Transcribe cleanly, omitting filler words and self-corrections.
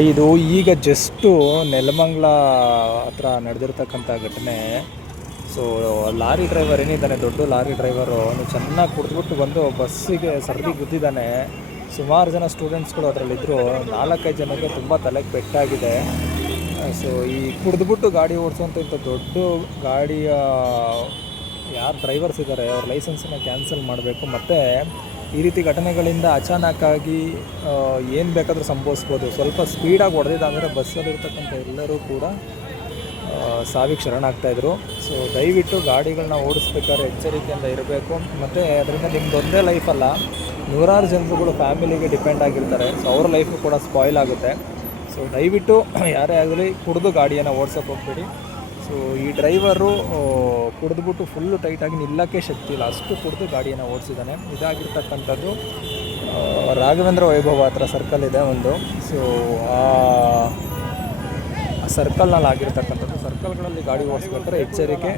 ನೋಡಿ, ಇದು ಈಗ ಜಸ್ಟು ನೆಲಮಂಗಲ ಹತ್ರ ನಡೆದಿರ್ತಕ್ಕಂಥ ಘಟನೆ. ಸೊ ಲಾರಿ ಡ್ರೈವರ್ ಏನಿದ್ದಾನೆ, ದೊಡ್ಡ ಲಾರಿ ಡ್ರೈವರು, ಅವನು ಚೆನ್ನಾಗಿ ಕುಡಿದ್ಬಿಟ್ಟು ಬಂದು ಬಸ್ಸಿಗೆ ಸರದಿ ಗುದ್ದಿದ್ದಾನೆ. ಸುಮಾರು ಜನ ಸ್ಟೂಡೆಂಟ್ಸ್ಗಳು ಅದರಲ್ಲಿದ್ದರು. 4-5 ಜನಕ್ಕೆ ತುಂಬ ತಲೆಗೆ ಪೆಟ್ಟಾಗಿದೆ. ಸೊ ಈ ಕುಡಿದ್ಬಿಟ್ಟು ಗಾಡಿ ಓಡಿಸೋಂಥ ಇಂಥ ದೊಡ್ಡ ಗಾಡಿಯ ಯಾರು ಡ್ರೈವರ್ಸ್ ಇದ್ದಾರೆ ಅವ್ರ ಲೈಸೆನ್ಸನ್ನು ಕ್ಯಾನ್ಸಲ್ ಮಾಡಬೇಕು. ಮತ್ತು ಈ ರೀತಿ ಘಟನೆಗಳಿಂದ ಅಚಾನಕ್ಕಾಗಿ ಏನು ಬೇಕಾದರೂ ಸಂಭವಿಸ್ಬೋದು. ಸ್ವಲ್ಪ ಸ್ಪೀಡಾಗಿ ಹೊಡೆದಿದ್ದ ಅಂದರೆ ಬಸ್ಸಲ್ಲಿರ್ತಕ್ಕಂಥ ಎಲ್ಲರೂ ಕೂಡ ಸಾವಿಗೆ ಶರಣಾಗ್ತಾಯಿದ್ರು. ಸೊ ದಯವಿಟ್ಟು ಗಾಡಿಗಳನ್ನ ಓಡಿಸ್ಬೇಕಾದ್ರೆ ಎಚ್ಚರಿಕೆಯಿಂದ ಇರಬೇಕು. ಮತ್ತು ಅದರಿಂದ ನಿಮ್ಮದೊಂದೇ ಲೈಫಲ್ಲ, ನೂರಾರು ಜನರುಗಳು ಫ್ಯಾಮಿಲಿಗೆ ಡಿಪೆಂಡ್ ಆಗಿರ್ತಾರೆ. ಸೊ ಅವ್ರ ಲೈಫು ಕೂಡ ಸ್ಪಾಯ್ಲ್ ಆಗುತ್ತೆ. ಸೊ ದಯವಿಟ್ಟು ಯಾರೇ ಆಗಲಿ ಕುಡಿದು ಗಾಡಿಯನ್ನು ಓಡ್ಸೋಕ್ಕೆ ಹೋಗ್ಬೇಡಿ. ಸೊ ಈ ಡ್ರೈವರು ಕುಡಿದ್ಬಿಟ್ಟು ಫುಲ್ಲು ಟೈಟಾಗಿ ನಿಲ್ಲಕ್ಕೆ ಶಕ್ತಿ ಇಲ್ಲ, ಅಷ್ಟು ಕುಡಿದು ಗಾಡಿಯನ್ನು ಓಡಿಸಿದ್ದಾನೆ. ಇದಾಗಿರ್ತಕ್ಕಂಥದ್ದು ರಾಘವೇಂದ್ರ ವೈಭವ ಹತ್ರ ಸರ್ಕಲ್ ಇದೆ ಒಂದು. ಸೊ ಆ ಸರ್ಕಲ್ನಲ್ಲಿ ಆಗಿರ್ತಕ್ಕಂಥದ್ದು. ಸರ್ಕಲ್ಗಳಲ್ಲಿ ಗಾಡಿ ಓಡಿಸ್ಬೇಕಾದ್ರೆ ಎಚ್ಚರಿಕೆ.